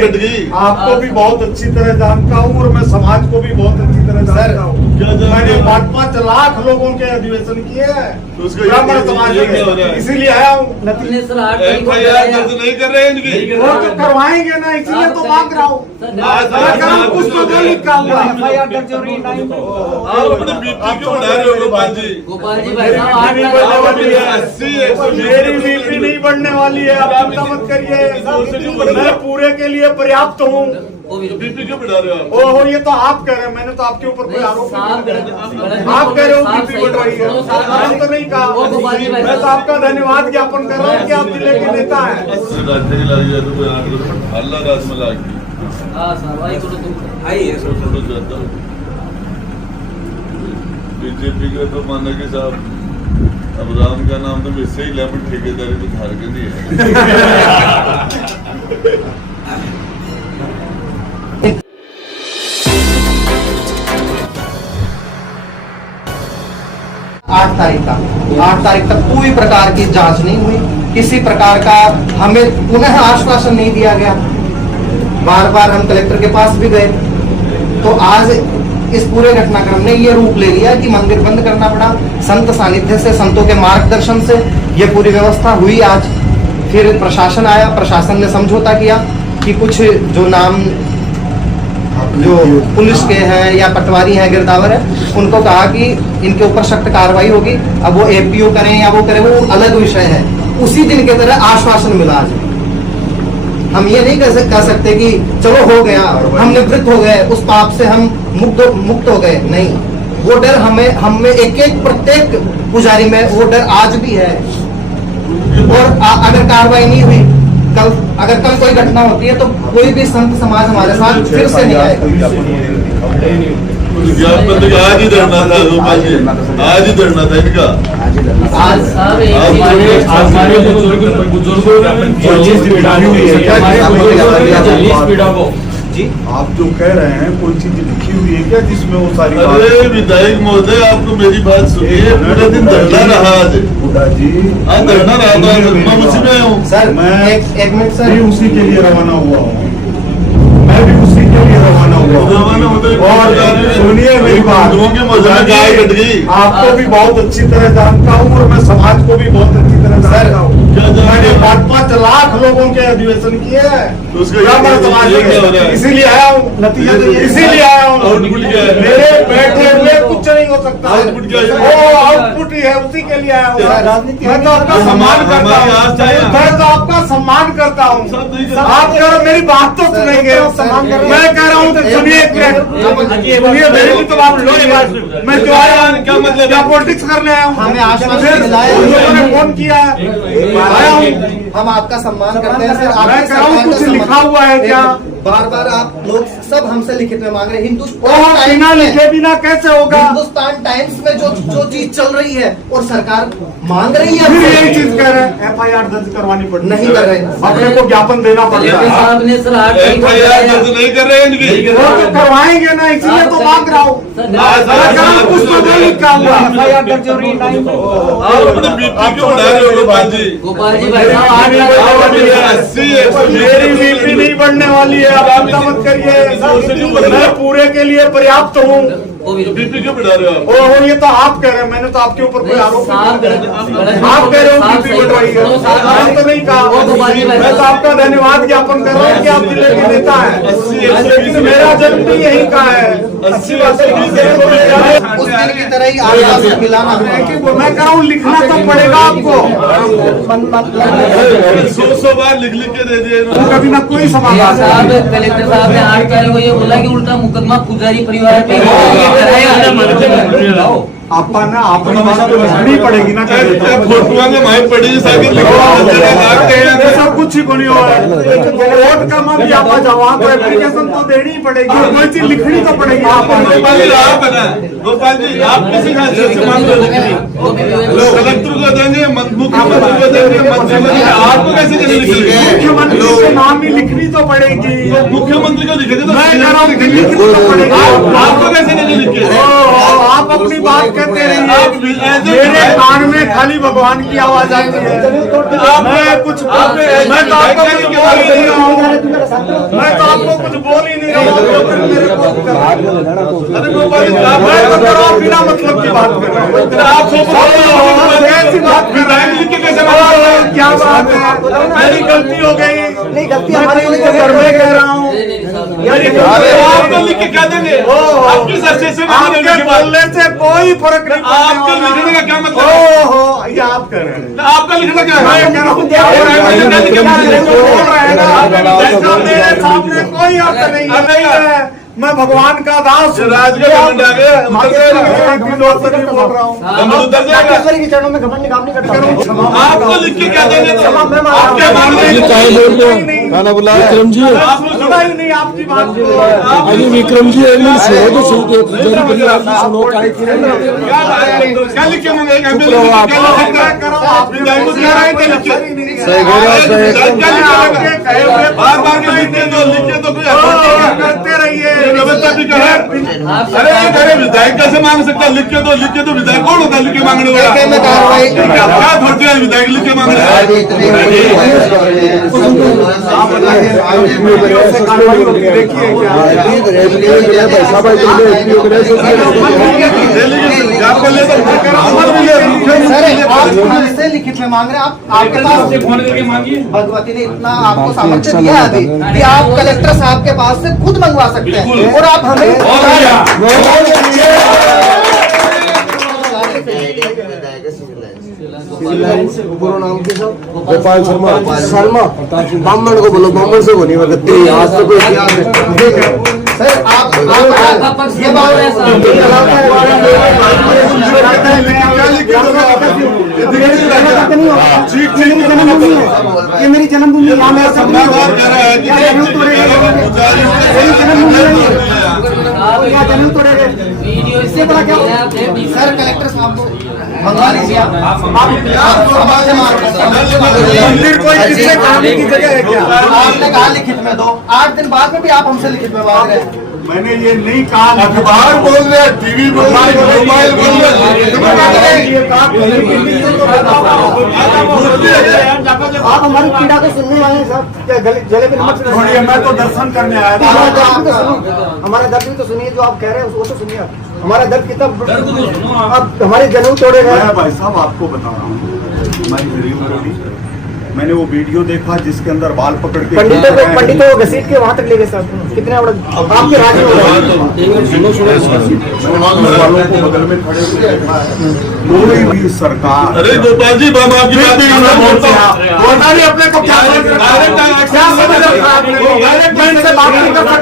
Cut गई। आपको भी बहुत अच्छी तरह जानता हूँ और मैं समाज को भी बहुत अच्छी तरह जानता हूँ। मैंने 5-5 लाख लोगों के अधिवेशन किए हैं ब्राह्मण समाज के, इसीलिए आया हूँ। नहीं कर रहे इनकी, वो तो करवाएंगे ना, इसीलिए तो मांग रहा हूँ। कुछ तो नहीं लिखा हुआ। आप अपने बीपी क्यों बढ़ा रहे हो गोपाल जी? मेरी बीपी नहीं बढ़ने वाली है, आप चिंता मत करिए। मैं पूरे के लिए पर्याप्त हूँ। बीपी क्यों बढ़ा रहे हो आप? ओहो, ये तो आप कह रहे हैं, मैंने तो आपके ऊपर कोई आरोप नहीं लगाया। आप कह रहे हो बीपी बढ़ रही है, मैंने तो नहीं कहा। मैं तो आपका धन्यवाद ज्ञापन कर रहा हूँ कि आप जिले के नेता हैं। बीजेपी का तो माना कि साहब अब राम का नाम तो वैसे ही लेमन ठेकेदारी तो धार के नहीं है। 8 तारीख तक कोई प्रकार की जांच नहीं हुई, किसी प्रकार का हमें पुनः आश्वासन नहीं दिया गया। बार बार हम कलेक्टर के पास भी गए, तो आज इस पूरे घटनाक्रम ने ये रूप ले लिया कि मंदिर बंद करना पड़ा। संत सानिध्य से, संतों के मार्गदर्शन से ये पूरी व्यवस्था हुई। आज फिर प्रशासन आया, प्रशासन ने समझौता किया कि कुछ जो नाम जो पुलिस के हैं या पटवारी हैं, गिरदावर है, उनको कहा कि इनके ऊपर सख्त कार्रवाई होगी। अब वो एपीओ करें या वो करें, वो अलग विषय है। उसी दिन के तरह आश्वासन मिला आज। हम ये नहीं कह सकते कि चलो हो गया, हम निवृत्त हो गए, उस पाप से हम मुक्त हो गए। नहीं, वो डर हमें एक प्रत्येक पुजारी में वो डर आज भी है। और अगर कार्रवाई नहीं हुई, अगर कल कोई घटना होती है तो कोई भी संत समाज हमारे साथ फिर से नहीं आएगा। आज ही धरना था गोपाल जी, आज ही धरना था इनका। जी, आप जो कह रहे हैं कोई चीज लिखी हुई है क्या जिसमें वो सारी? अरे विधायक महोदय, आपको मेरी बात सुनिए। पूरा दिन धरना रहा आज जी, आज धरना रहा था। मैं उसी में हूँ सर। मैं एक मिनट सर, उसी के लिए रवाना हुआ हूँ। मैं भी उसी के लिए रवाना हुआ हूँ। और सुनिए मेरी बात, गाय कट गई। आपको भी बहुत अच्छी तरह जानता हूँ और मैं समाज को भी बहुत अच्छी तरह जानता हूँ। मैंने 5-5 लाख लोगों के अधिवेशन किए हैं ब्राह्मण समाज के, इसीलिए आया हूँ। नतीजा इसीलिए आया हूँ। मेरे बैठे हुए कुछ नहीं हो सकता। आउटपुट ही है, उसी के लिए आया हूँ। मैं तो आपका सम्मान करता हूँ, मैं तो आपका सम्मान करता हूँ। आप करो, मेरी बात तो सुनेंगे। मैं कह रहा हूँ सुनिए, मेरे भी तो बात मैं जो आया हूँ, क्या मतलब, क्या पॉलिटिक्स करने आया हूँ? हमें आश्वासन मिलाया, उन्होंने फोन किया, आया हूँ। हम आपका सम्मान करते हैं सर। मैं कह रहा हूँ कुछ लिखा हुआ है क्या? बार बार आप लोग सब हमसे लिखित में मांग रहे हैं। बिना लिखे बिना कैसे होगा? हिंदुस्तान टाइम्स में जो चीज चल रही है और सरकार मांग रही है, फिर यही चीज कह रहे हैं FIR दर्ज करवानी पड़ती है। नहीं कर रहे, अपने को ज्ञापन देना पड़ता है। FIR दर्ज नहीं कर रहे इनकी, वो तो करवाएंगे ना, इसलिए तो मांग रहा हूँ। कुछ तो नहीं लिखा हुआ। FIR दर्ज हो रही नहीं। आप अपने बीपी क्यों बढ़ा रहे हो गोपाल जी? मेरी बीपी नहीं बढ़ने वाली है, आप चिंता मत करिए। मैं पूरे के लिए पर्याप्त हूँ। बीपी क्यों बढ़ा रहे हो आप? ओहो, ये तो आप कह रहे हैं, मैंने तो आपके ऊपर कोई आरोप नहीं लगाया। आप कह रहे हो बीपी बढ़ रही है, मैंने तो नहीं कहा। मैं तो आपका धन्यवाद ज्ञापन कर रहा हूँ कि आप जिले के नेता हैं। लेकिन मेरा जन्म भी यहीं का है। 80 उस दिन की तरह ही आश्वासन मिला ना। मैं कह रहा हूँ लिखना तो पड़ेगा आपको। 100 बार लिख के दे दिए कभी ना कोई समाधान। कलेक्टर साहब ने 8 तारीख को ये बोला कि उल्टा मुकदमा पुजारी परिवार पे आपा ना अपनी बात तो लिखनी पड़ेगी ना। फोटुआ में माई पड़ी सब कुछ ही बनी हुआ है। वोट का मन भी आपा जवाब तो एप्लीकेशन तो देनी ही पड़ेगी, कोई चीज लिखनी तो पड़ेगी। गोपाल जी, आप किसी हैसियत से मांग रहे हो? कलेक्टर को देंगे, मुख्यमंत्री को देंगे, मंत्री आपको कैसे लिखेंगे? मुख्यमंत्री के नाम ही लिखनी तो पड़ेगी। मुख्यमंत्री को लिखेंगे तो मैं कह रहा हूँ लिखनी तो पड़ेगी। आपको कैसे नहीं लिखे? आप अपनी बात कहते रहिए। आप मेरे कान में खाली भगवान की आवाज आती है। मैं कुछ मैं तो आपको कुछ बोल ही नहीं रहा हूँ। मैं तो आपको कुछ बोल ही नहीं रहा हूँ। मेरे को अरे गोपाल जी, आप मैं तो करो बिना मतलब की बात कर रहा हूँ। आप कैसी बात कर रहे हैं? लिख के कैसे क्या बात है? मेरी गलती हो गई। नहीं, गलती मैं हमारी तो नहीं उनको घर में कह रहा हूँ। आप तो लिख के क्या देंगे? आप किस अच्छे से आपके बोलने से कोई फर्क नहीं पड़ता। आपके लिखने का क्या मतलब है? ओहो, ये आप कर रहे हैं। आपका लिखना क्या है? मैं कह रहा हूँ क्या हो रहा है? जो बोल रहे हैं ना, इसका मेरे सामने कोई अर्थ नहीं है। मैं भगवान का दास हूँ। राजगढ़ घमंड आ गया, उतर जाएगा। नहीं बोल रहा हूँ। घमंड उतर जाएगा। के चरणों में घमंड काम नहीं करता। आपको लिख के क्या देंगे? तो आप क्या मांग रहे हैं? गाना बुला विक्रम जी आप सुना ही नहीं आपकी बात को। अरे विक्रम जी एक मिनट सुनो तो सुनो जरा परिवार की सुनो क्या लिख के मांगे? क्या लिख के सही बोल रहा है। बार बार के लिख के दो कोई करते रहिए। व्यवस्था भी क्या है? अरे विधायक कैसे मांग सकता है? लिख के दो विधायक कौन होता है लिख के मांगने वाला? में कार्रवाई क्या थोड़ी है विधायक लिख के मांगने वाला? देखिए क्या सर, आप हमसे लिखित में मांग रहे हैं। आप आपके पास फोन करके मांगिए। भगवती ने इतना आपको सामर्थ्य दिया है अभी कि आप कलेक्टर साहब के पास से खुद मंगवा सकते हैं और आप हमें गोपाल शर्मा ब्राह्मण को बोलो ब्राह्मण से होनी वक्त आज तो कोई सर आप ये बात ये मेरी जन्मभूमि है। यहाँ मेरा संवाददार कह रहा है कि जन्म तोड़ेगा। वीडियो इससे बड़ा क्या सर कलेक्टर साहब को मंगवा लीजिए आप समाज से मंदिर कोई किसने कहानी की जगह है क्या? आपने कहा लिखित में दो, 8 दिन बाद में भी आप हमसे लिखित में मांग रहे हैं। मैंने ये नहीं कहा। अखबार बोल रहे हैं, टीवी बोल रहे हैं, मोबाइल बोल रहे आप हमारी पीड़ा को सुनने वाले हैं साहब। क्या गले पे नमक छोड़िए, मैं तो दर्शन करने आया था। हमारा दर्द भी तो सुनिए, जो आप कह रहे हैं वो तो सुनिए आप। हमारा दर्द कितना अब हमारे जन्म तोड़े गए। मैं भाई साहब आपको बता रहा हूँ, हमारी वीडियो बनी। मैंने वो वीडियो देखा जिसके अंदर बाल पकड़ के पंडितों को घसीट के वहाँ तक ले गए साहब। कितने आपके राज्य में वालों को बगल में खड़े हुए देखा है। कोई भी सरकार अरे गोपाल जी बाबा आपकी बात नहीं मैं बोलता हूँ। अपने को क्या समझ रखा है? क्या समझ रखा है आपने? मैं इनसे बात नहीं कर सकता।